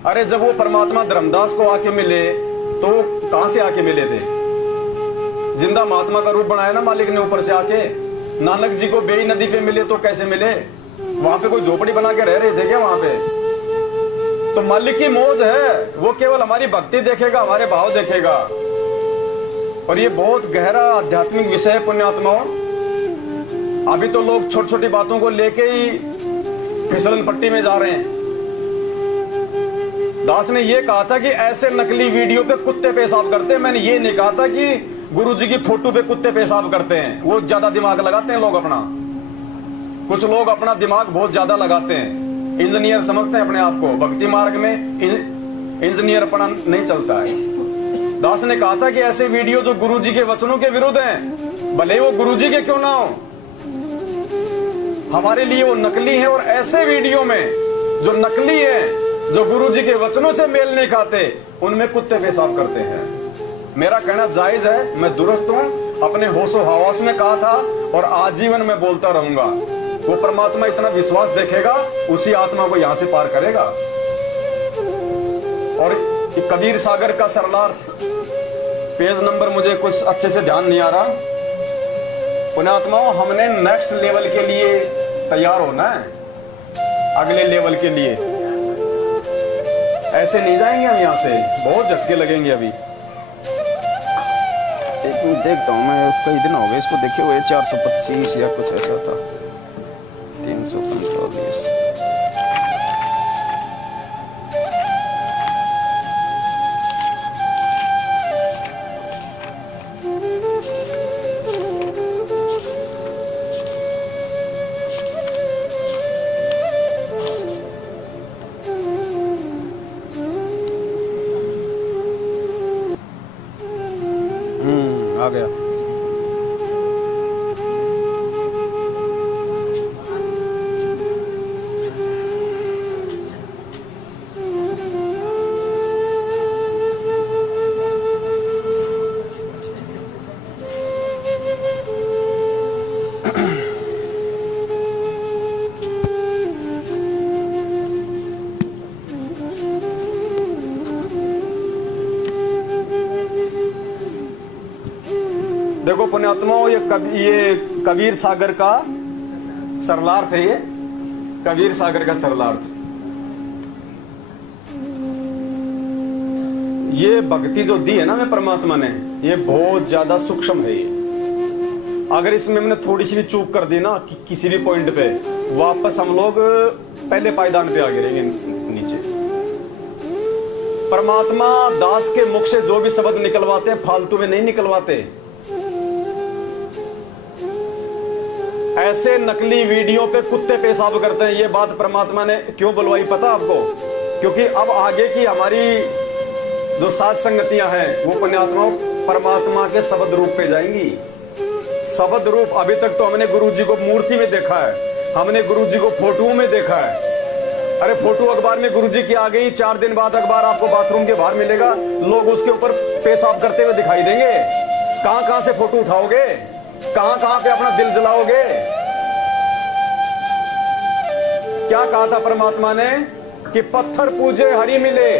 अरे जब वो परमात्मा धर्मदास को आके मिले तो कहां से आके मिले थे? जिंदा महात्मा का रूप बनाया ना मालिक ने ऊपर से आके। नानक जी को बेई नदी पे मिले तो कैसे मिले? वहां पे कोई झोपड़ी बना के रह रहे थे क्या वहां पे? तो मालिक की मौज है, वो केवल हमारी भक्ति देखेगा, हमारे भाव देखेगा। और ये बहुत गहरा आध्यात्मिक विषय है पुण्यात्माओं। अभी तो लोग छोटी छोटी बातों को लेके ही फिसलन पट्टी में जा रहे हैं। दास ने ये कहा था कि ऐसे नकली वीडियो पे कुत्ते पेशाब करते हैं। मैंने ये नहीं कहा था कि गुरुजी की फोटो पे कुत्ते पेशाब करते हैं। वो ज्यादा दिमाग लगाते हैं लोग अपना। कुछ लोग अपना दिमाग बहुत ज्यादा लगाते हैं, इंजीनियर समझते हैं अपने आप को। भक्ति मार्ग में इंजीनियर अपना नहीं चलता है। दास ने कहा था कि ऐसे वीडियो जो गुरुजी के वचनों के विरुद्ध हैं, भले वो गुरुजी के क्यों ना हो, हमारे लिए वो नकली है। और ऐसे वीडियो में जो नकली है, जो गुरुजी के वचनों से मेल नहीं खाते, उनमें कुत्ते पेशाब करते हैं। मेरा कहना जायज है, मैं दुरुस्त हूं। अपने होशो हवास में कहा था और आजीवन में बोलता रहूंगा। वो परमात्मा इतना विश्वास देखेगा, उसी आत्मा को यहां से पार करेगा। और कबीर सागर का सरलार्थ, पेज नंबर मुझे कुछ अच्छे से ध्यान नहीं आ रहा। पुण्यात्माओं, हमने नेक्स्ट लेवल के लिए तैयार होना है, अगले लेवल के लिए। ऐसे नहीं जाएंगे हम यहां से, बहुत झटके लगेंगे। अभी एक मिनट देखता हूं मैं, कई दिन हो गए इसको देखे हुए। 425 या कुछ ऐसा था, 345। आ गया। देखो पुण्यात्माओं, ये कबीर सागर का सरलार्थ है। ये कबीर सागर का सरलार्थ, ये भक्ति जो दी है ना हमें परमात्मा ने, ये बहुत ज्यादा सूक्ष्म है। ये अगर इसमें हमने थोड़ी सी भी चूक कर दी ना किसी भी पॉइंट पे, वापस हम लोग पहले पायदान पे आ गिरेंगे नीचे। परमात्मा दास के मुख से जो भी शब्द निकलवाते हैं, फालतू में नहीं निकलवाते। ऐसे नकली वीडियो पे कुत्ते पेशाब करते हैं। ये बात परमात्मा ने क्यों बुलवाई पता आपको? क्योंकि अब आगे की हमारी जो सात संगतियां हैं, वो पुण्यात्माओं परमात्मा के शब्द रूप पे जाएंगी। शब्द रूप। अभी तक तो हमने गुरुजी को मूर्ति में देखा है, हमने गुरुजी को फोटो में देखा है। अरे फोटो अखबार में गुरुजी की आ गई, 4 दिन बाद अखबार आपको बाथरूम के बाहर मिलेगा, लोग उसके ऊपर पेशाब करते हुए दिखाई देंगे। कहां कहां से फोटो उठाओगे, कहां कहां पे अपना दिल जलाओगे? क्या कहा था परमात्मा ने कि पत्थर पूजे हरि मिले।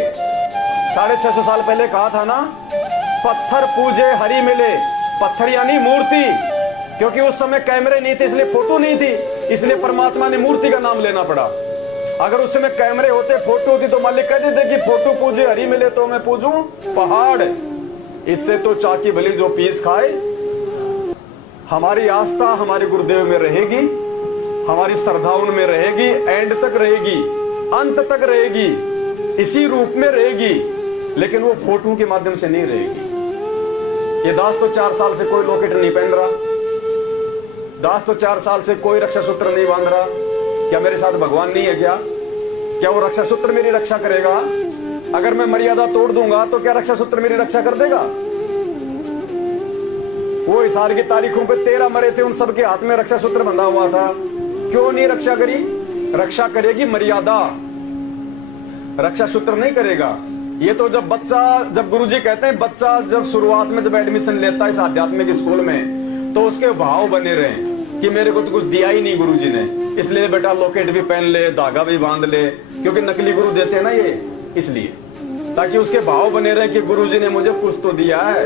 650 साल पहले कहा था ना, पत्थर पूजे हरि मिले। पत्थर यानी मूर्ति, क्योंकि उस समय कैमरे नहीं थे, इसलिए फोटो नहीं थी, इसलिए परमात्मा ने मूर्ति का नाम लेना पड़ा। अगर उस समय कैमरे होते, फोटो होती, तो मालिक कह देते कि फोटो पूजे हरि मिले तो मैं पूजूं पहाड़। इससे तो चाकी भली जो पीस खाए। हमारी आस्था हमारे गुरुदेव में रहेगी, हमारी श्रद्धा उनमें रहेगी, एंड तक रहेगी, अंत तक रहेगी, इसी रूप में रहेगी। लेकिन वो फोटो के माध्यम से नहीं रहेगी। ये दास तो 4 साल से कोई लॉकेट नहीं पहन रहा, दास तो 4 साल से कोई रक्षा सूत्र नहीं बांध रहा। क्या मेरे साथ भगवान नहीं है क्या? क्या वो रक्षा सूत्र मेरी रक्षा करेगा? अगर मैं मर्यादा तोड़ दूंगा तो क्या रक्षा सूत्र मेरी रक्षा कर देगा? वो हिसार की तारीखों पे 13 मरे थे, उन सबके हाथ में रक्षा सूत्र बंधा हुआ था। क्यों नहीं रक्षा करी? रक्षा करेगी मर्यादा, रक्षा सूत्र नहीं करेगा। ये तो जब गुरुजी कहते हैं, बच्चा जब शुरुआत में जब एडमिशन लेता है इस आध्यात्मिक स्कूल में, तो उसके भाव बने रहे कि मेरे को तो कुछ दिया ही नहीं गुरुजी ने, इसलिए बेटा लॉकेट भी पहन ले, धागा भी बांध ले। क्योंकि नकली गुरु देते हैं ना, ये इसलिए, ताकि उसके भाव बने रहे कि गुरुजी ने मुझे कुछ तो दिया है।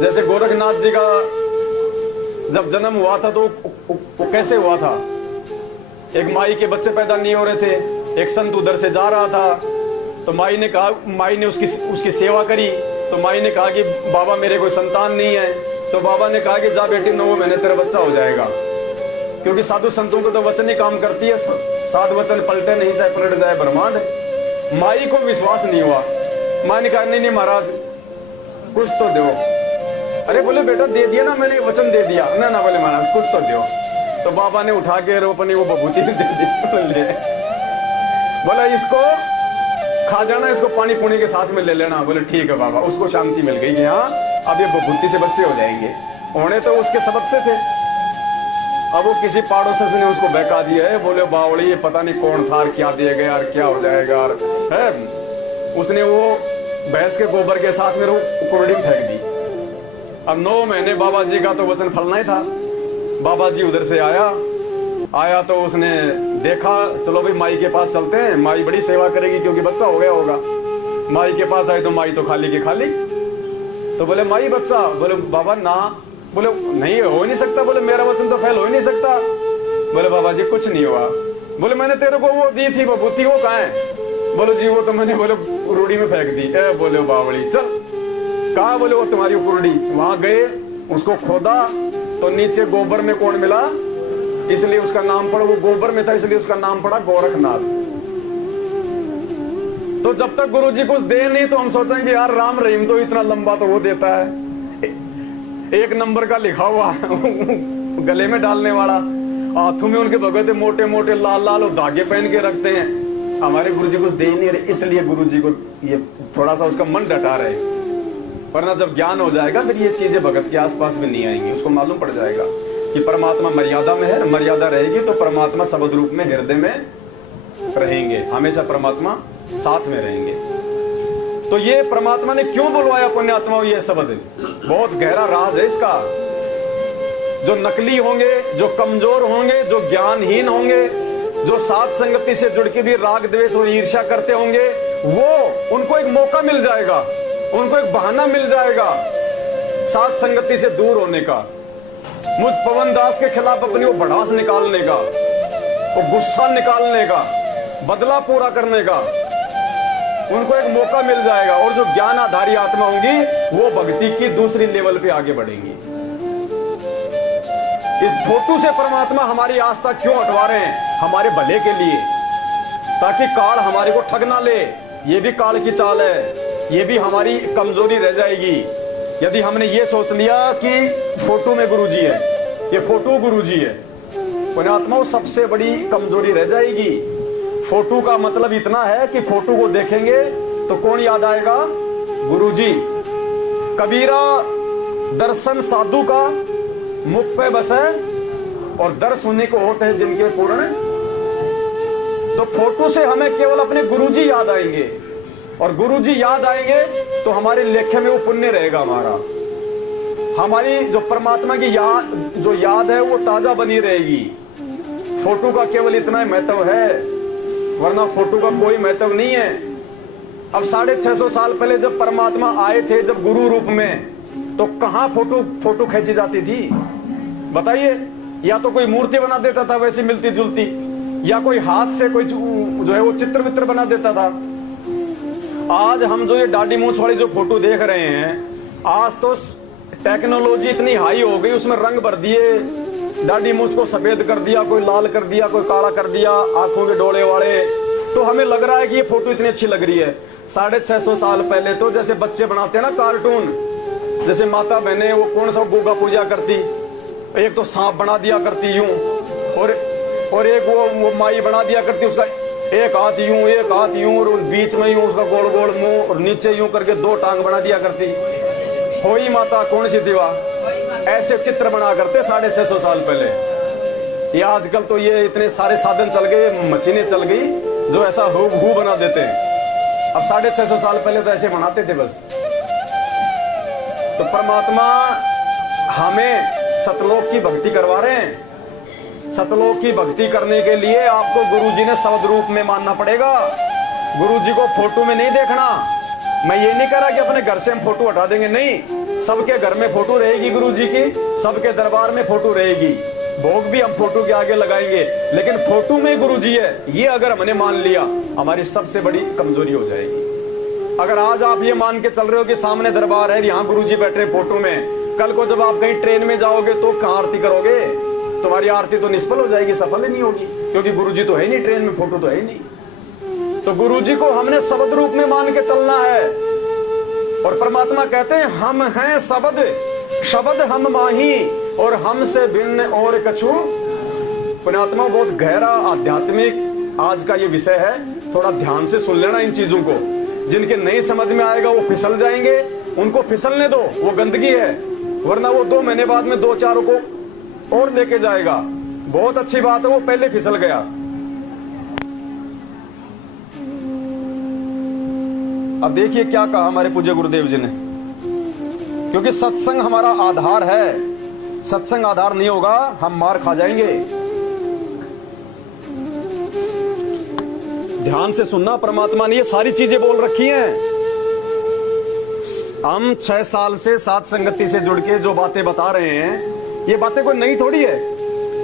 जैसे गोरखनाथ जी का जब जन्म हुआ था तो वो कैसे हुआ था? एक माई के बच्चे पैदा नहीं हो रहे थे, एक संत उधर से जा रहा था, तो माई ने कहा, माई ने उसकी सेवा करी, तो माई ने कहा कि बाबा मेरे कोई संतान नहीं है, तो बाबा ने कहा कि जा बेटी 9 महीने तेरा बच्चा हो जाएगा, क्योंकि साधु संतों को तो वचन ही काम करती है, साध वचन पलटे नहीं, चाहे पलट जाए ब्रह्मांड। माई को विश्वास नहीं हुआ, माँ ने कहा नहीं महाराज कुछ तो दो। अरे बोले बेटा दे दिया ना मैंने, वचन दे दिया ना। ना बोले महाराज कुछ तो दो। तो बाबा ने उठा के अपनी वो बभूति दे दी, बोला इसको खा जाना, इसको पानी पुणी के साथ में ले लेना। बोले ठीक है बाबा। उसको शांति मिल गई कि हाँ अब ये बभूति से बच्चे हो जाएंगे। होने तो उसके सबक से थे। अब वो किसी पड़ोसी ने उसको बहका दिया है, बोले बावड़ी ये पता नहीं कौन था, क्या दिया गया यार, क्या हो जाएगा है। उसने वो भैंस के गोबर के साथ में कुरडी में फेंक दी। अब 9 महीने बाबा जी का तो वचन फलना ही था। बाबा जी उधर से आया तो उसने देखा, चलो भाई माई के पास चलते हैं, माई बड़ी सेवा करेगी क्योंकि बच्चा हो गया होगा। माई के पास आए तो माई तो खाली की खाली। तो बोले माई बच्चा, बोले बाबा ना। बोले नहीं हो नहीं सकता, बोले मेरा वचन तो फेल हो ही नहीं सकता। बोले बाबा जी कुछ नहीं हुआ। बोले मैंने तेरे को वो दी थी बभूति, वो कहाँ है? बोलो जी वो तो मैंने बोले रूढ़ी में फेंक दी। बोले बावड़ी चल कहा? बोले वो तुम्हारी कुरडी। वहां गए, उसको खोदा तो नीचे गोबर में कौन मिला, इसलिए उसका नाम पड़ा, वो गोबर में था इसलिए उसका नाम पड़ा गोरखनाथ। तो जब तक गुरुजी कुछ दे नहीं तो हम सोचेंगे यार राम रहीम तो इतना लंबा तो वो देता है, 1 नंबर का लिखा हुआ गले में डालने वाला, हाथों में उनके भगत मोटे मोटे लाल लाल धागे पहन के रखते हैं। हमारे गुरुजी कुछ दे नहीं रहे, इसलिए गुरुजी को ये थोड़ा सा उसका मन डटा रहे। वरना जब ज्ञान हो जाएगा फिर ये चीजें भगत के आसपास भी नहीं आएंगी। उसको मालूम पड़ जाएगा कि परमात्मा मर्यादा में है, मर्यादा रहेगी तो परमात्मा शब्द रूप में हृदय में रहेंगे, हमेशा परमात्मा साथ में रहेंगे। तो ये परमात्मा ने क्यों बुलवाया पुण्यात्माओं ये शब्द? बहुत गहरा राज है इसका। जो नकली होंगे, जो कमजोर होंगे, जो ज्ञानहीन होंगे, जो साथ संगति से जुड़ के भी राग द्वेष और ईर्ष्या करते होंगे, वो उनको एक मौका मिल जाएगा, उनको एक बहाना मिल जाएगा साथ संगति से दूर होने का, मुझ पवन दास के खिलाफ अपनी वो भड़ास निकालने का, वो गुस्सा निकालने का, बदला पूरा करने का। उनको एक मौका मिल जाएगा। और जो ज्ञान आधारी आत्मा होंगी वो भक्ति की दूसरी लेवल पे आगे बढ़ेंगी। इस फोटो से परमात्मा हमारी आस्था क्यों हटवा रहे हैं? हमारे भले के लिए, ताकि काल हमारे को ठग ना ले। ये भी काल की चाल है, ये भी हमारी कमजोरी रह जाएगी। यदि हमने ये सोच लिया कि फोटो में गुरुजी है, ये फोटो गुरुजी है, पुण्यात्माओं सबसे बड़ी कमजोरी रह जाएगी। फोटो का मतलब इतना है कि फोटो को देखेंगे तो कौन याद आएगा? गुरुजी। कबीरा दर्शन साधु का मुख पे बस है और दर्श उन्हीं को होते हैं जिनके पूर्ण। तो फोटो से हमें केवल अपने गुरुजी याद आएंगे, और गुरुजी याद आएंगे तो हमारे लेखे में वो पुण्य रहेगा हमारा। हमारी जो परमात्मा की याद है वो ताजा बनी रहेगी। फोटो का केवल इतना महत्व है, वरना फोटो का कोई महत्व नहीं है। अब 650 साल पहले जब परमात्मा आए थे, जब गुरु रूप में, तो कहां फोटो खींची जाती थी बताइए? या तो कोई मूर्ति बना देता था वैसी मिलती जुलती, या कोई हाथ से कोई जो है वो चित्र वित्र बना देता था। आज हम जो ये दाढ़ी मूंछ वाली जो फोटो देख रहे हैं, आज तो टेक्नोलॉजी इतनी हाई हो गई, उसमें रंग भर दिए, दाढ़ी मूंछ को सफेद कर दिया, कोई लाल कर दिया, कोई काला कर दिया, आंखों के डोले वाले, तो हमें लग रहा है कि ये फोटो इतनी अच्छी लग रही है। 650 साल पहले तो जैसे बच्चे बनाते हैं ना कार्टून, जैसे माता बहने वो कौन सा गोगा पूजा करती, एक तो सांप बना दिया करती यूं, और एक वो माई बना दिया करती, उसका एक हाथ यूं एक हाथ यूं, और बीच में यूं उसका गोल गोल मुंह, और नीचे यूं करके 2 टांग बना दिया करती। होई माता कौन सी दिवा, ऐसे चित्र बना करते 650 साल पहले। ये आजकल तो ये इतने सारे साधन चल गए, मशीनें चल गई जो ऐसा हूबहू बना देते हैं। अब 650 साल पहले तो ऐसे बनाते थे बस। तो परमात्मा हमें सतलोक की भक्ति करवा रहे हैं। सतलोक की भक्ति करने के लिए आपको गुरुजी ने शब्द रूप में मानना पड़ेगा। गुरु जी को फोटो में नहीं देखना। मैं ये नहीं कह रहा कि अपने घर से हम फोटो हटा देंगे, नहीं, सबके घर में फोटो रहेगी गुरु जी की, सबके दरबार में फोटो रहेगी, भोग भी हम फोटो के आगे लगाएंगे, लेकिन फोटो में गुरु जी है, ये अगर हमने मान लिया हमारी सबसे बड़ी कमजोरी हो जाएगी। अगर आज आप ये मान के चल रहे हो कि सामने दरबार है, यहाँ गुरु जी बैठ रहे फोटो में, कल को जब आप कहीं ट्रेन में जाओगे तो कहाँ आरती करोगे? तुम्हारी आरती तो निष्फल हो जाएगी, सफल ही नहीं होगी, क्योंकि गुरु जी तो है नहीं, ट्रेन में फोटो तो है ही नहीं। तो गुरु जी को हमने शब्द रूप में मान के चलना है। और परमात्मा कहते हैं हम हैं शब्द, शब्द हम माही और हमसे भिन्न और कछु। पुण्यात्मा, बहुत गहरा आध्यात्मिक आज का ये विषय है, थोड़ा ध्यान से सुन लेना इन चीजों को। जिनके नहीं समझ में आएगा वो फिसल जाएंगे, उनको फिसलने दो, वो गंदगी है, वरना वो 2 महीने बाद में 2-4 को और लेके जाएगा। बहुत अच्छी बात है, वो पहले फिसल गया। अब देखिए क्या कहा हमारे पूज्य गुरुदेव जी ने, क्योंकि सत्संग हमारा आधार है, सत्संग आधार नहीं होगा हम मार खा जाएंगे। ध्यान से सुनना, परमात्मा ने ये सारी चीजें बोल रखी हैं। हम 6 साल से साथ संगति से जुड़ के जो बातें बता रहे हैं, ये बातें कोई नई थोड़ी है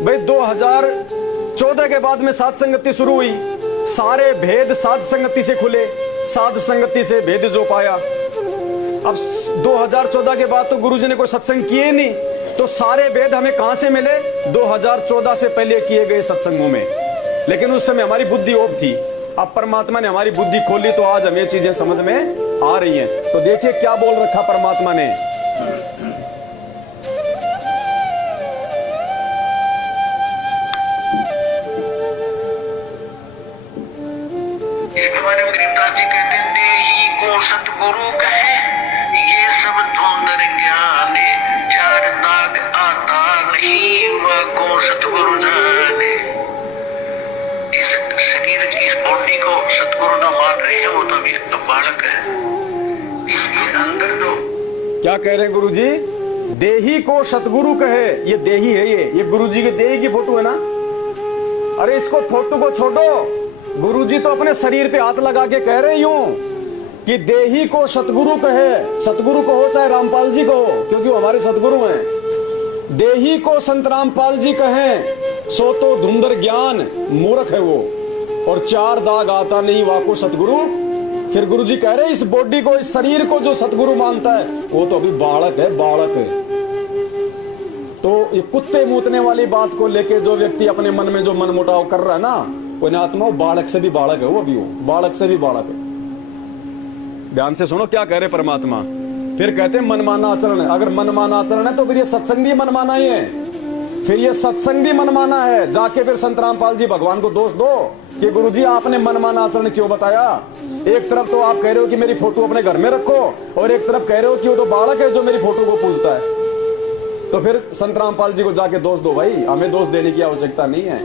भाई। 2014 के बाद में साथ संगति शुरू हुई, सारे भेद साध संगति से खुले, साध संगति से भेद जो पाया। अब 2014 के बाद तो गुरुजी ने कोई सत्संग किए नहीं, तो सारे भेद हमें कहां से मिले? 2014 से पहले किए गए सत्संगों में। लेकिन उस समय हमारी बुद्धि ओप थी, अब परमात्मा ने हमारी बुद्धि खोली तो आज हमें चीजें समझ में आ रही हैं। तो देखिए क्या बोल रखा परमात्मा ने, इसके बारे में गरीबदास जी कहते हैं, देही को सतगुरु कहे, ये सब धुंधर ज्ञान, चार दाग आता नहीं, वह को सतगुरु जाने। इस शरीर की, इस बॉडी को सतगुरु ना मान रहे हैं, वो तो अभी बालक है। इसके अंदर तो क्या कह रहे हैं गुरु जी? देही को सतगुरु कहे, ये देही है, ये गुरु जी के देही की फोटो है ना। अरे इसको फोटो को छोड़ो, गुरुजी तो अपने शरीर पे हाथ लगा के कह रहे यूं कि देही को सतगुरु कहे। सतगुरु को हो चाहे रामपाल जी को हो, क्योंकि वो हमारे सतगुरु हैं। देही को संत रामपाल जी कहें, सो तो धुंधर ज्ञान मूर्ख है वो, और 4 दाग आता नहीं वाको सतगुरु। फिर गुरुजी कह रहे इस बॉडी को, इस शरीर को जो सतगुरु मानता है वो तो अभी बालक है, बालक है। तो ये कुत्ते मूतने वाली बात को लेके जो व्यक्ति अपने मन में जो मनमुटाव कर रहा है ना, पुण्यात्मा, बालक से भी बालक है वो, अभी वो बालक से भी बालक है। ध्यान से सुनो क्या कह रहे परमात्मा। फिर कहते हैं मनमाना आचरण है। अगर मनमाना आचरण है तो फिर ये सत्संग भी मनमाना ही है, फिर ये सत्संग भी मनमाना है। जाके फिर संत रामपाल जी भगवान को दोष दो कि गुरुजी आपने मनमाना आचरण क्यों बताया। एक तरफ तो आप कह रहे हो कि मेरी फोटो अपने घर में रखो, और एक तरफ कह रहे हो कि वो तो बालक है जो मेरी फोटो को पूजता है। तो फिर संत रामपाल जी को जाके दोष दो भाई, हमें दोष देने की आवश्यकता नहीं है।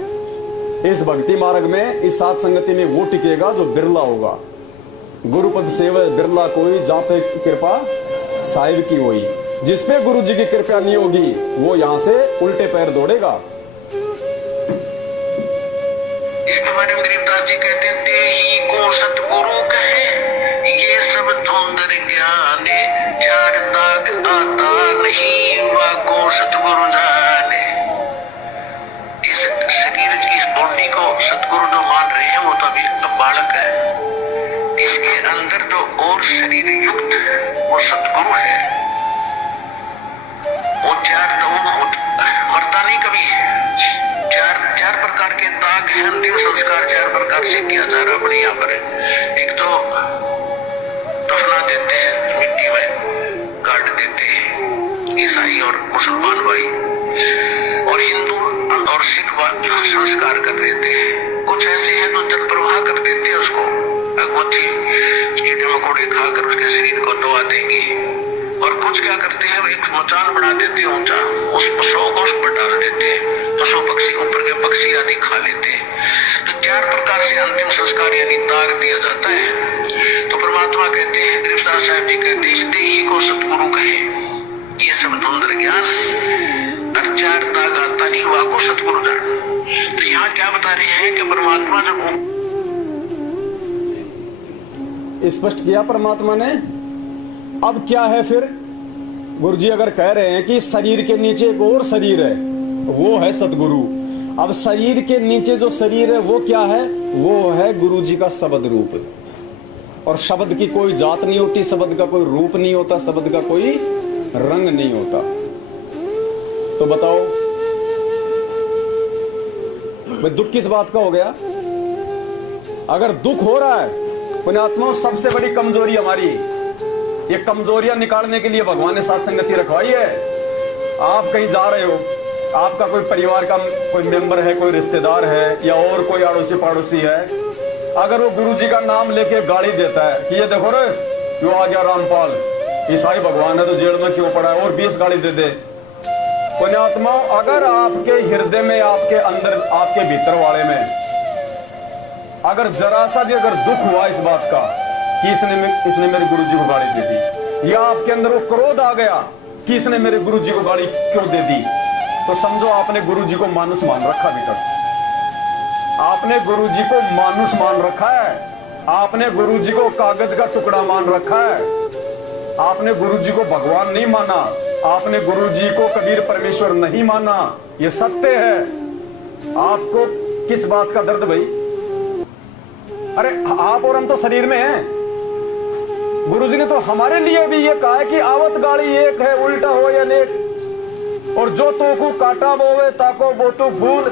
इस भक्ति मार्ग में, इस साथ संगति में वो टिकेगा जो बिरला होगा। गुरुपद सेव बिरला कोई, जहां पे कृपा साहिब की होई। जिसपे गुरु जी की कृपा नहीं होगी वो यहां से उल्टे पैर दौड़ेगा। इसके बारे में गरीबदास जी कहते हैं, देही को सतगुरु कहे, ये सब धुंधर ज्ञान, 4 दाग आता नहीं, वह को सतगुरु जाने। इस शरीर की, इस बॉडी को सतगुरु जो मान रहे हैं, वो तो अभी बालक है। इसके अंदर जो और शरीर युक्त वो सतगुरु है, वो 4 मरता नहीं कभी। 4 प्रकार के दाग हैं, अंतिम संस्कार 4 प्रकार से किया जा रहा अपने यहाँ पर। एक तो दफना देते हैं, मिट्टी में गाड़ देते हैं ईसाई और मुसलमान भाई, और हिंदू और सिख संस्कार कर देते हैं। कुछ ऐसे हैं तो जल प्रवाह कर देते हैं, उसको अगमच्छी कीड़े मकोड़े खाकर उसके शरीर को धोआ देंगे। और कुछ क्या करते हैं, एक मचान बना देते हैं ऊंचा, उस पशु को उस पर डाल देते हैं, पशु पक्षी ऊपर के पक्षी आदि खा लेते हैं। तो 4 प्रकार से अंतिम संस्कार यानी दाग दिया जाता है। तो परमात्मा कहते हैं, गरीबदास साहब जी कहते हैं, इस देही को सतगुरु कहे, ये सब धुंधर ज्ञान, 4 दाग आता नहीं, वाको सतगुरु जान। तो यहाँ क्या बता रहे हैं कि परमात्मा जब स्पष्ट किया परमात्मा ने। अब क्या है फिर? गुरुजी अगर कह रहे हैं कि शरीर के नीचे एक और शरीर है, वो है सतगुरु। अब शरीर के नीचे जो शरीर है वो क्या है? वो है गुरुजी का शब्द रूप। और शब्द की कोई जात नहीं होती, शब्द का कोई रूप नहीं होता, शब्द का कोई रंग नहीं होता। तो बताओ भाई दुख किस बात का हो गया? अगर दुख हो रहा है पुण्यात्माओं, सबसे बड़ी कमजोरी हमारी, ये कमजोरियां निकालने के लिए भगवान ने साथ संगति रखवाई है। आप कहीं जा रहे हो, आपका कोई परिवार का कोई मेंबर है, कोई रिश्तेदार है या और कोई अड़ोसी पड़ोसी है, अगर वो गुरुजी का नाम लेके गाड़ी देता है कि ये देखो रे यो आ गया रामपाल, ईसाई भगवान है तो जेल में क्यों पड़ा है, और 20 गाड़ी दे दे। पुण्यात्माओं, अगर आपके हृदय में, आपके अंदर, आपके भीतर वाले में अगर जरा सा भी अगर दुख हुआ इस बात का कि इसने मेरे गुरुजी को गाड़ी दे दी, या आपके अंदर वो क्रोध आ गया कि इसने मेरे गुरुजी को गाड़ी क्यों दे दी, तो समझो आपने गुरुजी को मानुस मान रखा। अभी तक आपने गुरुजी को मानुस मान रखा है, आपने गुरुजी को कागज का टुकड़ा मान रखा है, आपने गुरुजी को भगवान नहीं माना, आपने गुरुजी को कबीर परमेश्वर नहीं माना। ये सत्य है। आपको किस बात का दर्द भाई? अरे आप और हम तो शरीर में हैं। गुरुजी ने तो हमारे लिए भी ये कहा है कि आवत गाड़ी एक है, उल्टा हो या नेक, और जो तो को काटा बोवे ताको वो तो फूल।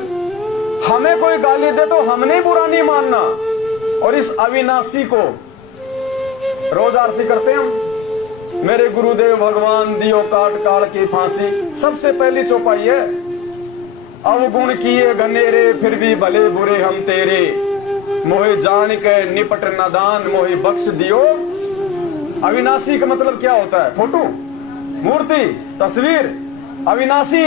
हमें कोई गाली दे तो हमने बुरा नहीं मानना। और इस अविनाशी को रोज आरती करते हैं हम, मेरे गुरुदेव भगवान दियो काट काल की फांसी। सबसे पहली चौपाई है, अवगुण किए घनेरे फिर भी भले बुरे हम तेरे, मोहे जान के निपट नादान मोहे बख्श दियो। अविनाशी का मतलब क्या होता है? फोटो, मूर्ति, तस्वीर। अविनाशी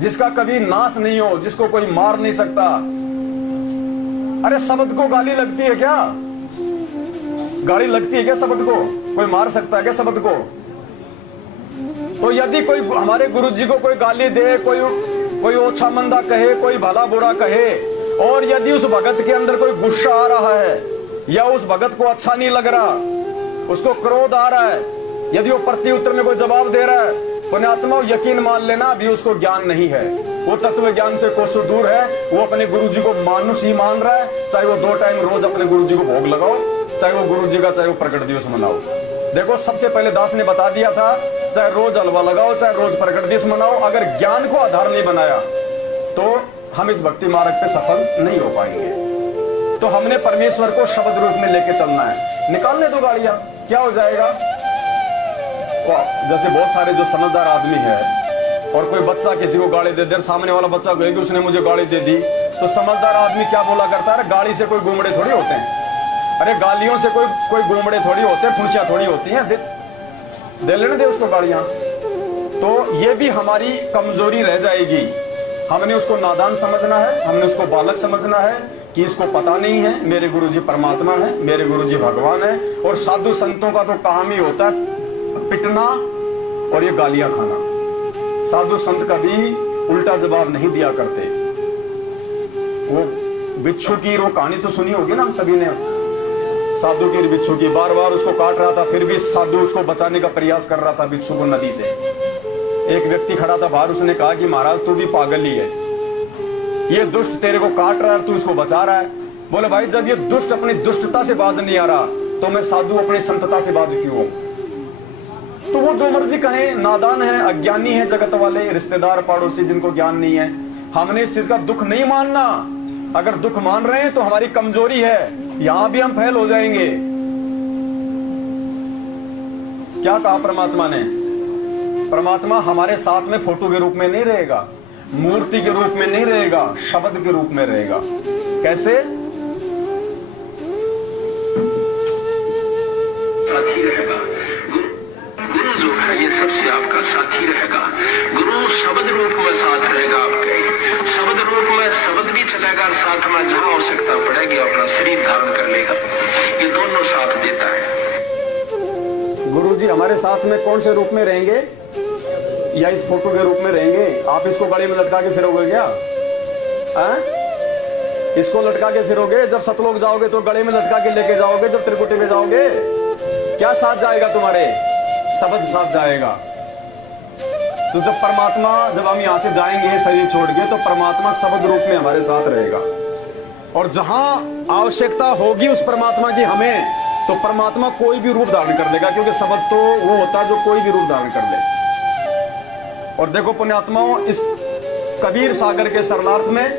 जिसका कभी नाश नहीं हो, जिसको कोई मार नहीं सकता। अरे शब्द को गाली लगती है क्या? गाली लगती है क्या शब्द को? कोई मार सकता है क्या शब्द को? तो यदि कोई हमारे गुरुजी को कोई गाली दे, कोई ओछा मंदा कहे, कोई भला बुरा कहे, और यदि उस भगत के अंदर कोई गुस्सा आ रहा है या उस भगत को अच्छा नहीं लग रहा, उसको क्रोध आ रहा है, यदि वो प्रति उत्तर में कोई जवाब दे रहा है, पुण्यात्मा यकीन मान लेना अभी उसको ज्ञान नहीं है, वो तत्व ज्ञान से कोसों दूर है। वो अपने गुरुजी को मानुष ही मान रहा है। चाहे वो 2 टाइम रोज अपने गुरुजी को भोग लगाओ, चाहे वो गुरुजी का, चाहे वो प्रकट दिवस मनाओ। देखो सबसे पहले दास ने बता दिया था, चाहे रोज हलवा लगाओ, चाहे रोज प्रकट दिवस मनाओ, अगर ज्ञान को आधार नहीं बनाया तो हम इस भक्ति मार्ग पे सफल नहीं हो पाएंगे। तो हमने परमेश्वर को शब्द रूप में लेके चलना है। निकालने दो गाड़ियां, क्या हो जाएगा? जैसे बहुत सारे जो समझदार आदमी है और कोई बच्चा किसी को गाड़ी दे दे, सामने वाला बच्चा कहेगा उसने मुझे गाड़ी दे दी, तो समझदार आदमी क्या बोला करता है? गाड़ी से कोई गुमड़े थोड़ी होते हैं। अरे गालियों से कोई गुमड़े थोड़ी होते हैं, फुंसियां थोड़ी होती हैं। दे लेने दे उसको गाड़ियां। तो ये भी हमारी कमजोरी रह जाएगी। हमने उसको नादान समझना है, हमने उसको बालक समझना है कि इसको पता नहीं है मेरे गुरुजी परमात्मा है, मेरे गुरुजी भगवान है। और साधु संतों का तो काम ही होता है पिटना और ये गालियां खाना। साधु संत कभी उल्टा जवाब नहीं दिया करते। वो बिच्छू की वो कहानी तो सुनी होगी ना हम सभी ने, साधु की बिच्छू की। बार बार उसको काट रहा था, फिर भी साधु उसको बचाने का प्रयास कर रहा था बिच्छू को नदी से। एक व्यक्ति खड़ा था बाहर, उसने कहा कि महाराज तू भी पागल ही है, ये दुष्ट तेरे को काट रहा है, तू इसको बचा रहा है। बोले भाई जब ये दुष्ट अपनी दुष्टता से बाज नहीं आ रहा तो मैं साधु अपनी संतता से बाज क्यों हूं? तो वो जो मर्जी कहे, नादान है, अज्ञानी है, जगत वाले रिश्तेदार पड़ोसी जिनको ज्ञान नहीं है। हमने इस चीज का दुख नहीं मानना। अगर दुख मान रहे हैं तो हमारी कमजोरी है, यहां भी हम फेल हो जाएंगे। क्या कहा परमात्मा ने? परमात्मा हमारे साथ में फोटो के रूप में नहीं रहेगा, मूर्ति के रूप में नहीं रहेगा, शब्द के रूप में रहेगा। कैसे? साथी रहेगा। गुरु जो है ये सबसे आपका साथी रहेगा। गुरु शब्द रूप में साथ रहेगा आपके, शब्द रूप में शब्द भी चलेगा साथ में, जहां आवश्यकता पड़ेगी अपना शरीर धारण कर लेगा। ये दोनों साथ देता है। गुरुजी हमारे साथ में कौन से रूप में रहेंगे? या इस फोटो के रूप में रहेंगे? आप इसको गले में लटका के फिरोगे क्या? इसको लटका के फिरोगे, जब सतलोक जाओगे तो गले में लटका के लेके जाओगे, जब त्रिकुटी में जाओगे क्या साथ जाएगा तुम्हारे? शब्द साथ जाएगा। तो जब परमात्मा, जब हम यहां से जाएंगे शरीर छोड़ के, तो परमात्मा शब्द रूप में हमारे साथ रहेगा। और जहां आवश्यकता होगी उस परमात्मा की हमें, तो परमात्मा कोई भी रूप धारण कर देगा, क्योंकि शब्द तो वो होता है जो कोई भी रूप धारण कर ले। और देखो पुण्यात्माओं, इस कबीर सागर के सरलार्थ में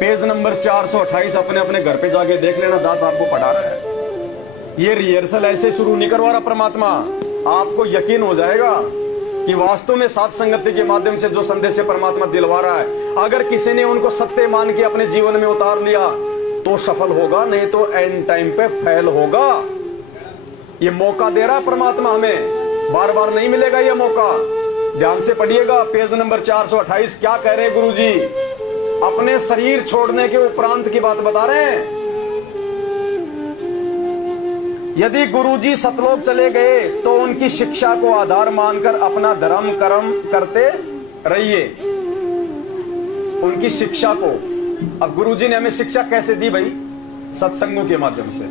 पेज नंबर 428 अपने अपने घर पे जाके देख लेना, दास आपको पढ़ा रहा है। ये रिहर्सल ऐसे शुरू नहीं करवा रहा परमात्मा, आपको यकीन हो जाएगा कि वास्तव में सात संगति के माध्यम से जो संदेश परमात्मा दिलवा रहा है, अगर किसी ने उनको सत्य मान के अपने जीवन में उतार लिया तो सफल होगा, नहीं तो एंड टाइम पे फेल होगा। ये मौका दे रहा है परमात्मा हमें, बार बार नहीं मिलेगा ये मौका। ध्यान से पढ़िएगा पेज नंबर 428, क्या कह रहे हैं गुरु जी? अपने शरीर छोड़ने के उपरांत की बात बता रहे हैं। यदि गुरुजी सतलोक चले गए तो उनकी शिक्षा को आधार मानकर अपना धर्म कर्म करते रहिए। उनकी शिक्षा को, अब गुरुजी ने हमें शिक्षा कैसे दी भाई? सत्संगों के माध्यम से।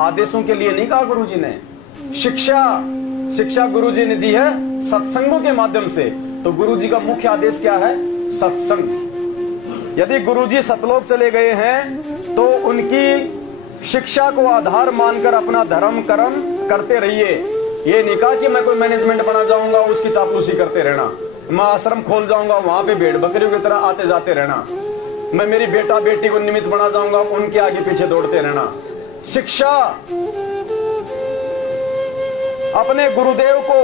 आदेशों के लिए नहीं कहा गुरुजी ने, शिक्षा गुरुजी ने दी है सत्संगों के माध्यम से। तो गुरुजी का मुख्य आदेश क्या है? सत्संग। यदि गुरुजी सतलोक चले गए हैं तो उनकी शिक्षा को आधार मानकर अपना धर्म कर्म करते रहिए। ये नहीं कहा कि मैं कोई मैनेजमेंट बना जाऊंगा, उसकी चापलूसी करते रहना, मैं आश्रम खोल जाऊंगा, वहां पे भेड़ बकरियों की तरह आते जाते रहना, मैं मेरी बेटा बेटी को निमित्त बना जाऊंगा, उनके आगे पीछे दौड़ते रहना। शिक्षा अपने गुरुदेव को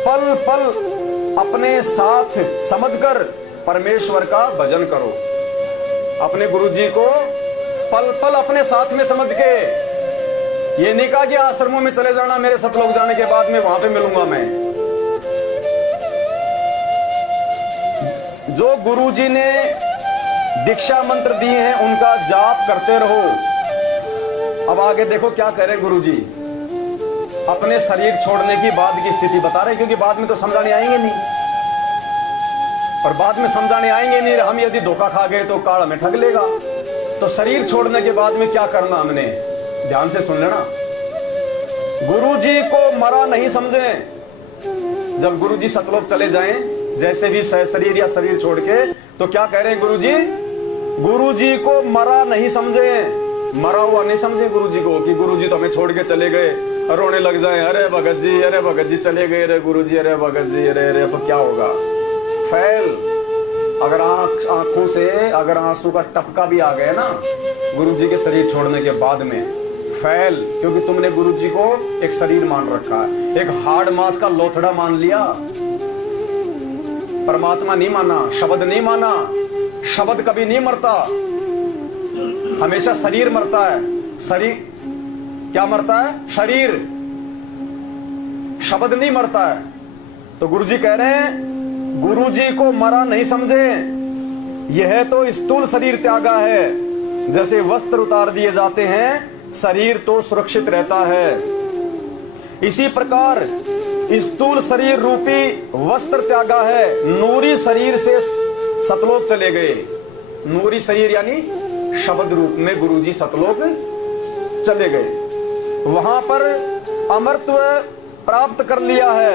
पल पल अपने साथ समझकर परमेश्वर का भजन करो। अपने गुरुजी को पल पल अपने साथ में समझ के, ये नहीं कहा कि आश्रमों में चले जाना, मेरे सतलोक जाने के बाद में वहां पे मिलूंगा मैं। जो गुरुजी ने दीक्षा मंत्र दिए हैं उनका जाप करते रहो। अब आगे देखो क्या कह रहे गुरुजी, अपने शरीर छोड़ने की बाद की स्थिति बता रहे, क्योंकि बाद में तो समझाने आएंगे नहीं, और बाद में समझाने आएंगे नहीं, हम यदि धोखा खा गए तो काल हमें ठग लेगा। तो शरीर छोड़ने के बाद में क्या करना हमने, ध्यान से सुन लेना। गुरुजी को मरा नहीं समझे। जब गुरुजी सतलोक चले जाएं, जैसे भी शरीर या शरीर छोड़ के, तो क्या कह रहे हैं गुरुजी? गुरुजी को मरा नहीं समझे, मरा हुआ नहीं समझे गुरुजी को, कि गुरुजी तो हमें छोड़ के चले गए, रोने लग जाए, अरे भगत जी, अरे भगत जी चले गए, अरे गुरुजी, अरे भगत जी, अरे अरे, तो क्या होगा? फेल। अगर आंखों से अगर आंसू का टपका भी आ गया ना गुरुजी के शरीर छोड़ने के बाद में, फेल, क्योंकि तुमने गुरुजी को एक शरीर मान रखा है, एक हार्ड मास का लोथड़ा मान लिया, परमात्मा नहीं माना, शब्द नहीं माना। शब्द कभी नहीं मरता, हमेशा शरीर मरता है। शरीर क्या मरता है? शरीर, शब्द नहीं मरता है। तो गुरुजी कह रहे हैं गुरुजी को मरा नहीं समझे, यह तो स्थूल शरीर त्यागा है। जैसे वस्त्र उतार दिए जाते हैं, शरीर तो सुरक्षित रहता है। इसी प्रकार स्थूल शरीर रूपी वस्त्र त्यागा है। नूरी शरीर से सतलोक चले गए। नूरी शरीर यानी शब्द रूप में गुरुजी सतलोक चले गए, वहां पर अमरत्व प्राप्त कर लिया है,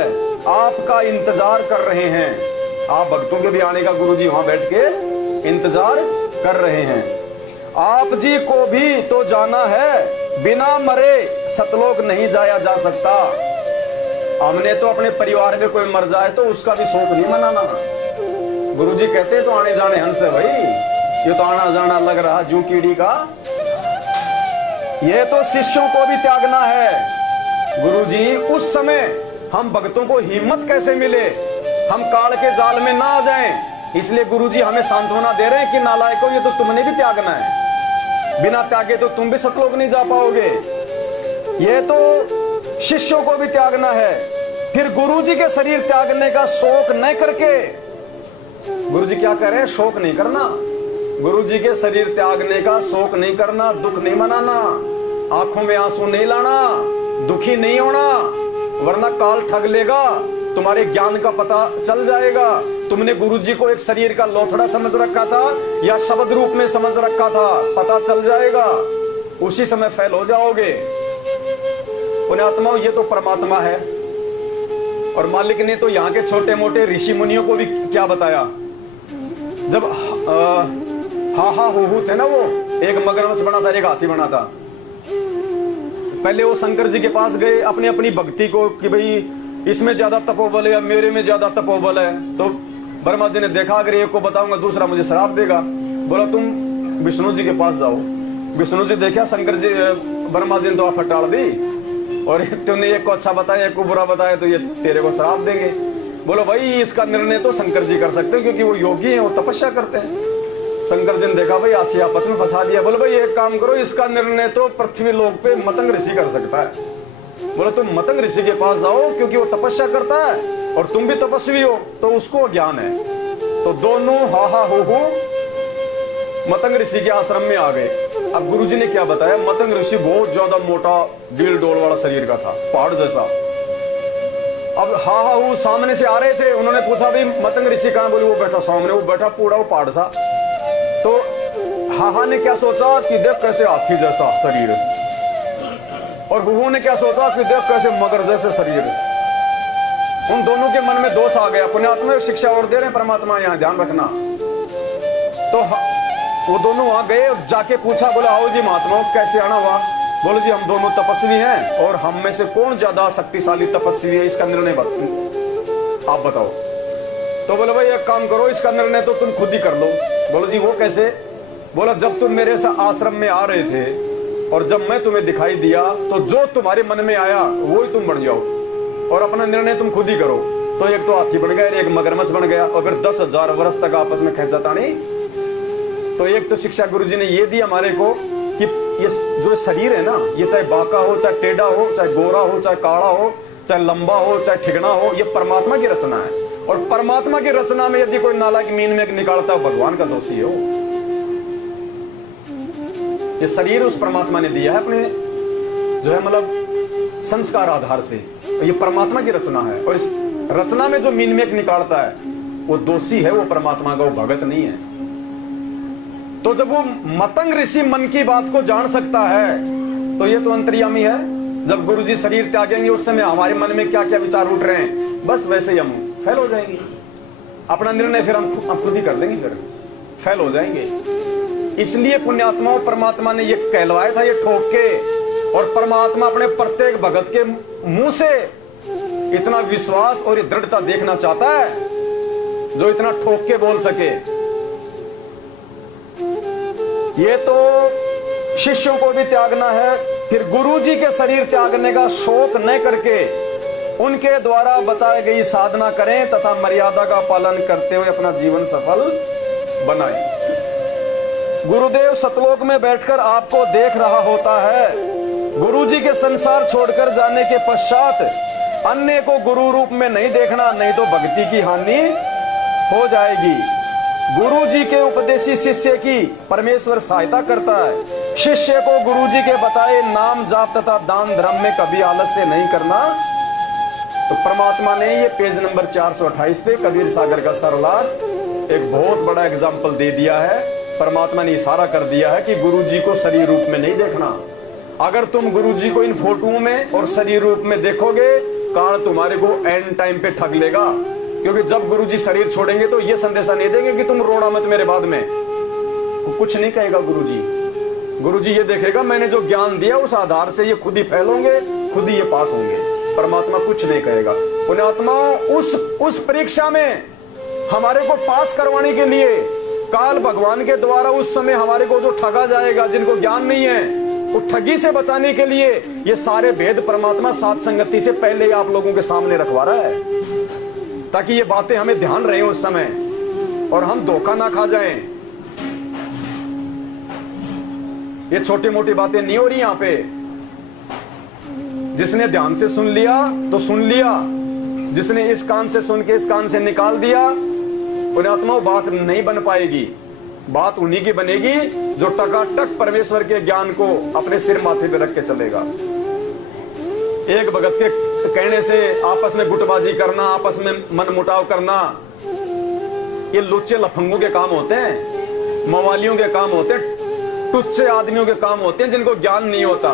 आपका इंतजार कर रहे हैं। आप भक्तों के भी आने का गुरुजी वहां बैठ के इंतजार कर रहे हैं। आप जी को भी तो जाना है, बिना मरे सतलोक नहीं जाया जा सकता। हमने तो अपने परिवार में कोई मर जाए तो उसका भी शोक नहीं मनाना। गुरुजी कहते तो आने जाने हंस है भाई, ये तो आना जाना लग रहा जू कीड़ी का। ये तो शिष्यों को भी त्यागना है। गुरुजी उस समय हम भक्तों को हिम्मत कैसे मिले, हम काल के जाल में ना आ जाएं, इसलिए गुरुजी हमें सांत्वना दे रहे हैं कि नालायकों, ये तो तुमने भी त्यागना है, बिना त्यागे तो तुम भी सतलोक नहीं जा पाओगे। ये तो शिष्यों को भी त्यागना है। फिर गुरुजी के शरीर त्यागने का शोक न करके, गुरुजी क्या कह रहे हैं? शोक नहीं करना, गुरुजी के शरीर त्यागने का शोक नहीं करना, दुख नहीं मनाना, आंखों में आंसू नहीं लाना, दुखी नहीं होना, वरना काल ठग लेगा, तुम्हारे ज्ञान का पता चल जाएगा, तुमने गुरुजी को एक शरीर का लोथड़ा समझ रखा था या शब्द रूप में समझ रखा था, पता चल जाएगा, उसी समय फेल हो जाओगे। पुण्यात्माओं, ये तो परमात्मा है। और मालिक ने तो यहाँ के छोटे मोटे ऋषि मुनियों को भी क्या बताया। जब हा हु थे ना, वो एक मगरमच्छ बना था, एक हाथी बना था। पहले वो शंकर जी के पास गए अपनी अपनी भक्ति को कि भाई इसमें ज्यादा तपोबल है या मेरे में ज्यादा तपोबल है। तो ब्रह्मा जी ने देखा अगर एक को बताऊंगा दूसरा मुझे श्राप देगा। बोला तुम विष्णु जी के पास जाओ। विष्णु जी देखा शंकर जी, ब्रह्मा जी ने तो आप हटाल दी और तुमने एक को अच्छा बताया एक को बुरा बताया तो ये तेरे को श्राप देंगे। बोलो भाई इसका निर्णय तो शंकर जी कर सकते हैं क्योंकि वो योगी हैं, वो तपस्या करते हैं। शंकर जी ने देखा भाई अच्छी आपस में फंसा दिया। बोलो भाई एक काम करो, इसका निर्णय तो पृथ्वी लोक पे मतंग ऋषि कर सकता है। बोलो तुम मतंग ऋषि के पास जाओ क्योंकि वो तपस्या करता है और तुम भी तपस्वी हो तो उसको ज्ञान है। तो दोनों हा हु मतंग ऋषि के आश्रम में आ गए। अब गुरुजी ने क्या बताया, मतंग ऋषि बहुत ज्यादा मोटा डील डोल वाला शरीर का था, पहाड़ जैसा। अब हा हु सामने से आ रहे थे, उन्होंने पूछा भाई मतंग ऋषि कहां। बोले वो बैठा सामने, वो बैठा पूरा वो पहाड़ सा। तो हा ने क्या सोचा कि देख कैसे हाथी जैसा शरीर, और हुहू ने क्या सोचा कि देख कैसे मगर जैसे शरीर। उन दोनों के मन में दोष आ गया। पुण्यात्मा शिक्षा और दे रहे हैं परमात्मा, यहाँ ध्यान रखना। तो वो दोनों वहां गए और जाके पूछा, बोला आओ जी महात्मा कैसे आना हुआ। बोलो जी हम दोनों तपस्वी हैं और हम में से कौन ज्यादा शक्तिशाली तपस्वी है, इसका निर्णय आप बताओ। तो बोले भाई एक काम करो, इसका निर्णय तो तुम खुद ही कर लो। बोलो जी वो कैसे। बोला जब तुम मेरे आश्रम में आ रहे थे और जब मैं तुम्हें दिखाई दिया तो जो तुम्हारे मन में आया वो ही तुम बन जाओ और अपना निर्णय तुम खुद ही करो। तो एक तो हाथी बन गया, एक मगरमच्छ बन गया। अगर 10,000 वर्ष तक आपस में खेचातानी। तो एक तो शिक्षा गुरुजी ने ये दी हमारे को कि ये जो शरीर है ना, ये चाहे बांका हो, चाहे टेढ़ा हो, चाहे गोरा हो, चाहे काला हो, चाहे लंबा हो, चाहे ठिगना हो, ये परमात्मा की रचना है। और परमात्मा की रचना में यदि कोई नालायक मीन में निकालता है, भगवान का दोषी है वो। ये शरीर उस परमात्मा ने दिया है अपने जो है मतलब संस्कार आधार से, तो ये परमात्मा की रचना है। और इस रचना में जो मीन में निकालता है वो दोषी है, वो परमात्मा का, वो भगत नहीं है। तो जब वो मतंग ऋषि मन की बात को जान सकता है तो ये तो अंतर्यामी है। जब गुरुजी शरीर त्यागेंगे उस समय हमारे मन में क्या क्या विचार उठ रहे हैं, बस वैसे ही हम फेल हो जाएंगे। अपना निर्णय फिर हम खुद ही कर देंगे, फिर फेल हो जाएंगे। इसलिए पुण्यात्माओं परमात्मा ने ये कहलवाया था ये ठोक के, और परमात्मा अपने प्रत्येक भगत के मुंह से इतना विश्वास और ये दृढ़ता देखना चाहता है जो इतना ठोक के बोल सके। ये तो शिष्यों को भी त्यागना है, फिर गुरुजी के शरीर त्यागने का शोक न करके उनके द्वारा बताई गई साधना करें तथा मर्यादा का पालन करते हुए अपना जीवन सफल बनाएं। गुरुदेव सतलोक में बैठकर आपको देख रहा होता है। गुरुजी के संसार छोड़कर जाने के पश्चात अन्य को गुरु रूप में नहीं देखना, नहीं तो भक्ति की हानि हो जाएगी। गुरुजी के उपदेशी शिष्य की परमेश्वर सहायता करता है। शिष्य को गुरुजी के बताए नाम जाप तथा दान धर्म में कभी आलस्य नहीं करना। तो परमात्मा ने ये पेज नंबर 428 पे कबीर सागर का सरलार एक बहुत बड़ा एग्जाम्पल दे दिया है। परमात्मा ने इशारा कर दिया है कि गुरुजी को शरीर रूप में नहीं देखना। अगर तुम गुरुजी को इन फोटोओं में और शरीर रूप में देखोगे, काल तुम्हारे को एंड टाइम पे ठग लेगा। क्योंकि जब गुरुजी शरीर छोड़ेंगे तो ये संदेशा नहीं देंगे कि तुम रोना मत मेरे बाद में, कुछ नहीं कहेगा गुरुजी। गुरुजी ये देखेगा मैंने जो ज्ञान दिया उस आधार से ये खुद ही फैलोगे, खुद ही ये पास होंगे। परमात्मा कुछ नहीं कहेगा। पुण्यात्मा उस परीक्षा में हमारे को पास करवाने के लिए काल भगवान के द्वारा उस समय हमारे को जो ठगा जाएगा, जिनको ज्ञान नहीं है, वो ठगी से बचाने के लिए ये सारे भेद परमात्मा सात संगति से पहले ही आप लोगों के सामने रखवा रहा है, ताकि ये बातें हमें ध्यान रहे उस समय और हम धोखा ना खा जाएं। ये छोटी मोटी बातें नहीं हो रही यहां पे। जिसने ध्यान से सुन लिया तो सुन लिया, जिसने इस कान से सुन के इस कान से निकाल दिया, पुण्यात्मा बात नहीं बन पाएगी। बात उन्हीं की बनेगी जो टकाटक परमेश्वर के ज्ञान को अपने सिर माथे पे रख के चलेगा। एक भगत के कहने से आपस में गुटबाजी करना, आपस में मन मुटाव करना, ये लुच्चे लफंगों के काम होते हैं, मवालियों के काम होते हैं, टुच्चे आदमियों के काम होते हैं जिनको ज्ञान नहीं होता,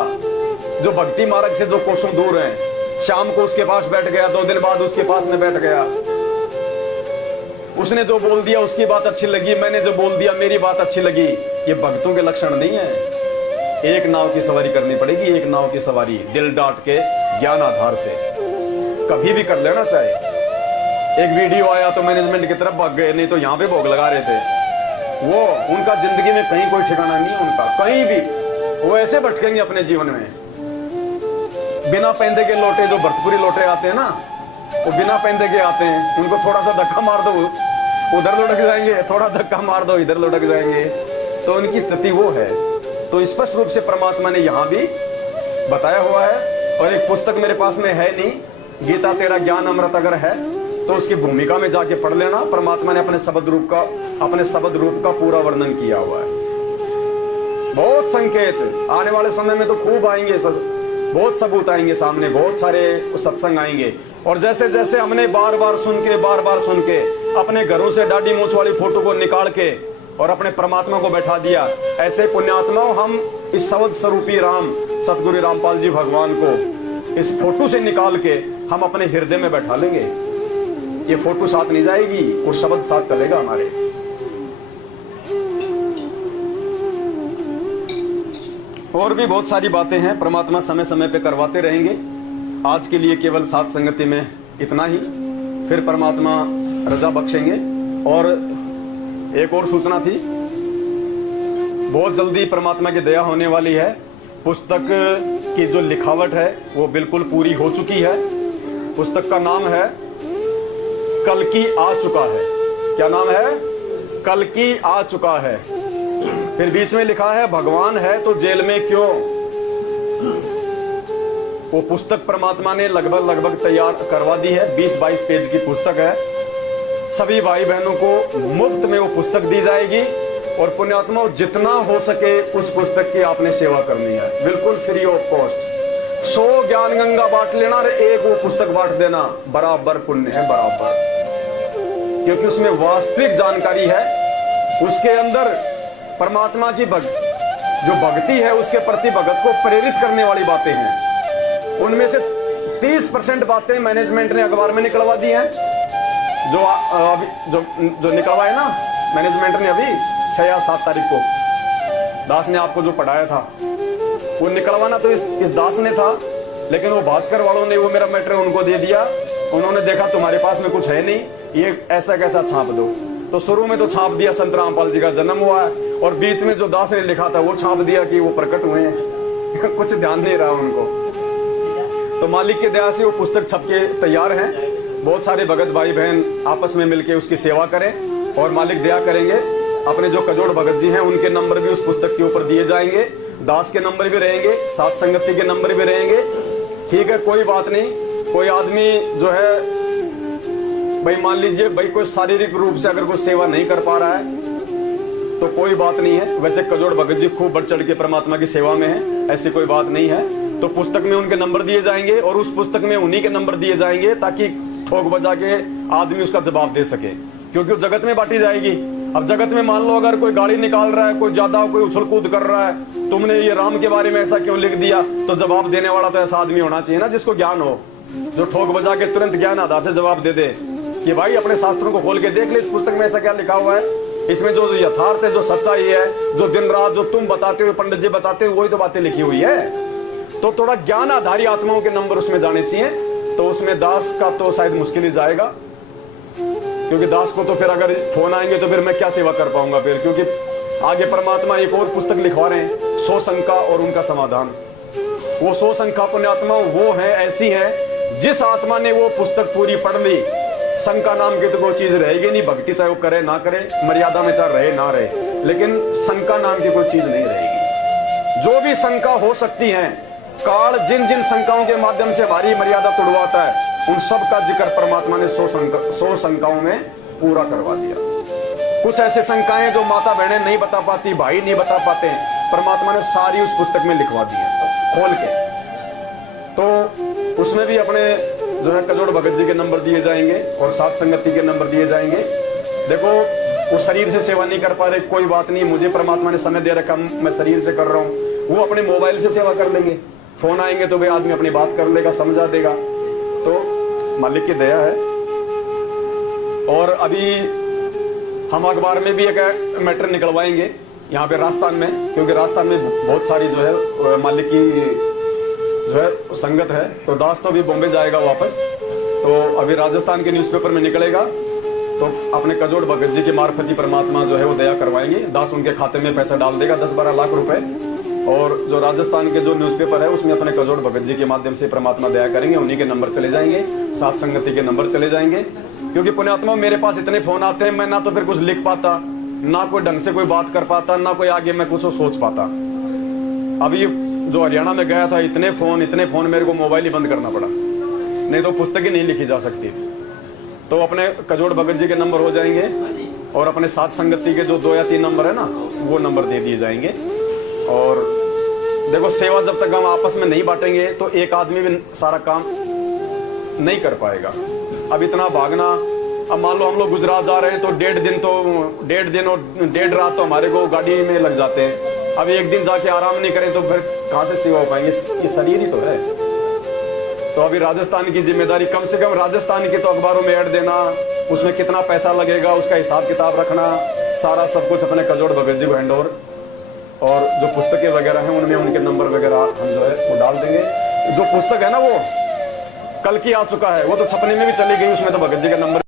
जो भक्ति मार्ग से जो कोसों दूर हैं। शाम को उसके पास बैठ गया, 2 दिन बाद उसके पास में बैठ गया, उसने जो बोल दिया उसकी बात अच्छी लगी, मैंने जो बोल दिया मेरी बात अच्छी लगी। ये भक्तों के लक्षण नहीं है। एक नाव की सवारी करनी पड़ेगी, एक नाव की सवारी दिल डांट के ज्ञान आधार से कभी भी कर लेना चाहिए। एक वीडियो आया तो मैनेजमेंट की तरफ भाग गए, नहीं तो यहां पे भोग लगा रहे थे। वो उनका जिंदगी में कहीं कोई ठिकाना नहीं है उनका, कहीं भी वो ऐसे भटकेंगे अपने जीवन में। बिना पैंदे के लौटे, जो भरतपुरी लौटे आते हैं ना, वो बिना पैंदे के आते हैं, उनको थोड़ा सा धक्का मार दो उधर लुढ़क जाएंगे, थोड़ा धक्का मार दो इधर लुढ़क जाएंगे। तो उनकी स्थिति वो है। तो स्पष्ट रूप से परमात्मा ने यहां भी बताया हुआ है। और एक पुस्तक मेरे पास में है नहीं, गीता तेरा ज्ञान अमृत अगर है तो उसकी भूमिका में जाके पढ़ लेना। परमात्मा ने अपने शब्द रूप का पूरा वर्णन किया हुआ है। बहुत संकेत आने वाले समय में तो खूब आएंगे, बहुत सबूत आएंगे सामने, बहुत सारे सत्संग आएंगे। और जैसे जैसे हमने बार बार सुन के अपने घरों से दाढ़ी मूंछ वाली फोटो को निकाल के और अपने परमात्मा को बैठा दिया, ऐसे पुण्यात्माओं हम इस शब्द स्वरूपी राम सतगुरु रामपाल जी भगवान को इस फोटो से निकाल के हम अपने हृदय में बैठा लेंगे। ये फोटो साथ नहीं जाएगी, वो शब्द साथ चलेगा हमारे। और भी बहुत सारी बातें हैं, परमात्मा समय समय पे करवाते रहेंगे। आज के लिए केवल साथ संगति में इतना ही, फिर परमात्मा रजा बख्शेंगे। और एक और सूचना थी, बहुत जल्दी परमात्मा की दया होने वाली है। पुस्तक की जो लिखावट है वो बिल्कुल पूरी हो चुकी है। पुस्तक का नाम है कल की आ चुका है। क्या नाम है? कल की आ चुका है। फिर बीच में लिखा है भगवान है तो जेल में क्यों। वो पुस्तक परमात्मा ने लगभग तैयार करवा दी है। 20-22 पेज की पुस्तक है। सभी भाई बहनों को मुफ्त में वो पुस्तक दी जाएगी। और पुण्यात्मा जितना हो सके उस पुस्तक की आपने सेवा करनी है, बिल्कुल फ्री ऑफ कॉस्ट। 100 ज्ञान गंगा बांट लेना और एक वो पुस्तक बांट देना, बराबर पुण्य है, बराबर। क्योंकि उसमें वास्तविक जानकारी है। उसके अंदर परमात्मा की जो भक्ति है उसके प्रति भगत को प्रेरित करने वाली बातें हैं। उनमें से 30% बातें मैनेजमेंट ने अखबार में निकलवा दी हैं। जो अभी जो निकलवाए ना मैनेजमेंट ने, अभी 6 या 7 तारीख को दास ने आपको जो पढ़ाया था वो निकलवाना तो इस दास ने था, लेकिन वो भास्कर वालों ने वो मेरा मैटर उनको दे दिया। उन्होंने देखा तुम्हारे पास में कुछ है नहीं, ये ऐसा कैसा छाप दो। तो शुरू में तो छाप दिया संत रामपाल जी का जन्म हुआ है, और बीच में जो दास ने लिखा था वो छाप दिया कि वो प्रकट हुए हैं। कुछ ध्यान नहीं रहा उनको। तो मालिक की दया से वो पुस्तक छप के तैयार है। बहुत सारे भगत भाई बहन आपस में मिलके उसकी सेवा करें, और मालिक दया करेंगे। अपने जो कजोड़ भगत जी हैं उनके नंबर भी उस पुस्तक के ऊपर दिए जाएंगे, दास के नंबर भी रहेंगे, साथ संगति के नंबर भी रहेंगे। ठीक है, कोई बात नहीं। कोई आदमी जो है भाई, मान लीजिए भाई कोई शारीरिक रूप से अगर कोई सेवा नहीं कर पा रहा है तो कोई बात नहीं है। वैसे कजोड़ भगत जी खूब बढ़ चढ़ के परमात्मा की सेवा में है, ऐसी कोई बात नहीं है। तो पुस्तक में उनके नंबर दिए जाएंगे और उस पुस्तक में उन्हीं के नंबर दिए जाएंगे, ताकि ठोक बजा के आदमी उसका जवाब दे सके, क्योंकि वो जगत में बांटी जाएगी। अब जगत में मान लो अगर कोई गाड़ी निकाल रहा है, कोई ज्यादा कोई उछल कूद कर रहा है, तुमने ये राम के बारे में ऐसा क्यों लिख दिया, तो जवाब देने वाला तो ऐसा आदमी होना चाहिए ना जिसको ज्ञान हो, जो ठोक बजा के तुरंत ज्ञान आधार से जवाब दे दे कि भाई अपने शास्त्रों को खोल के देख ले, इस पुस्तक में ऐसा क्या लिखा हुआ है, इसमें जो यथार्थ है, जो सच्चाई है, जो दिन रात जो तुम बताते हो, पंडित जी बताते हो, वही तो बातें लिखी हुई है। तो थोड़ा ज्ञान आधारी आत्माओं के नंबर उसमें जाने चाहिए। तो उसमें दास का तो शायद मुश्किल ही जाएगा, क्योंकि दास को तो फिर अगर फोन आएंगे तो फिर मैं क्या सेवा कर पाऊंगा फिर, क्योंकि आगे परमात्मा एक और पुस्तक लिखवा रहे हैं, 100 शंका और उनका समाधान। वो 100 शंका पुण्यात्मा वो है, ऐसी है जिस आत्मा ने वो पुस्तक पूरी पढ़ ली, शंका नाम की तो कोई चीज रहेगी नहीं। भक्ति चाहे वो करे ना करे, मर्यादा में चाहे रहे ना रहे, लेकिन शंका नाम की कोई चीज नहीं रहेगी। जो भी शंका हो सकती है, काल जिन जिन शंकाओं के माध्यम से हमारी मर्यादा तोड़वाता है, उन सब का जिक्र परमात्मा ने 100 शंकाओं में पूरा करवा दिया। कुछ ऐसे शंकाएं जो माता बहनें नहीं बता पाती, भाई नहीं बता पाते, परमात्मा ने सारी उस पुस्तक में लिखवा दी है खोल के। तो उसमें भी अपने जो है कजोड़ भगत जी के नंबर दिए जाएंगे और साथ संगति के नंबर दिए जाएंगे। देखो वो शरीर से सेवा नहीं कर पा रहे, कोई बात नहीं, मुझे परमात्मा ने समय दे रखा, मैं शरीर से कर रहा हूँ। वो अपने मोबाइल से सेवा कर लेंगे, फोन आएंगे तो वे आदमी अपनी बात कर लेगा, समझा देगा। तो मालिक की दया है। और अभी हम अखबार में भी एक मैटर निकलवाएंगे यहाँ पे राजस्थान में, क्योंकि राजस्थान में बहुत सारी जो है मालिक की जो है संगत है। तो दास तो अभी बॉम्बे जाएगा वापस, तो अभी राजस्थान के न्यूज़पेपर में निकलेगा। तो अपने कजोड़ भगत जी के मार्फत ही परमात्मा जो है वो दया करवाएंगे, दास उनके खाते में पैसा डाल देगा 10-12 लाख रुपए। और जो राजस्थान के जो न्यूज़पेपर है उसमें अपने कजोड़ भगत जी के माध्यम से परमात्मा दया करेंगे, उन्हीं के नंबर चले जाएंगे, सात संगति के नंबर चले जाएंगे। क्योंकि पुण्यात्मा मेरे पास इतने फोन आते हैं, मैं ना तो फिर कुछ लिख पाता, ना कोई ढंग से कोई बात कर पाता, ना कोई आगे मैं कुछ सोच पाता। अभी जो हरियाणा में गया था, इतने फोन मेरे को मोबाइल ही बंद करना पड़ा, नहीं तो पुस्तकें नहीं लिखी जा सकती। तो अपने कजोड़ भगत जी के नंबर हो जाएंगे और अपने सात संगति के जो 2 या 3 नंबर है ना, वो नंबर दे दिए जाएंगे। और देखो सेवा जब तक हम आपस में नहीं बांटेंगे तो एक आदमी भी सारा काम नहीं कर पाएगा। अब इतना भागना, अब मान लो हम लोग गुजरात जा रहे हैं तो 1.5 दिन और 1.5 रात तो हमारे को गाड़ी में लग जाते हैं। अब एक दिन जाके आराम नहीं करें तो फिर कहां से सेवा हो पाएंगे? ये शरीर ही तो है। तो अभी राजस्थान की जिम्मेदारी, कम से कम राजस्थान की तो अखबारों में ऐड देना, उसमें कितना पैसा लगेगा उसका हिसाब किताब रखना, सारा सब कुछ अपने कजोड़ भगत जी को हैंडओवर। और जो पुस्तकें वगैरह हैं उनमें उनके नंबर वगैरह हम जो है वो डाल देंगे। जो पुस्तक है ना वो कल की आ चुका है, वो तो छपने में भी चली गई, उसमें तो भगत जी का नंबर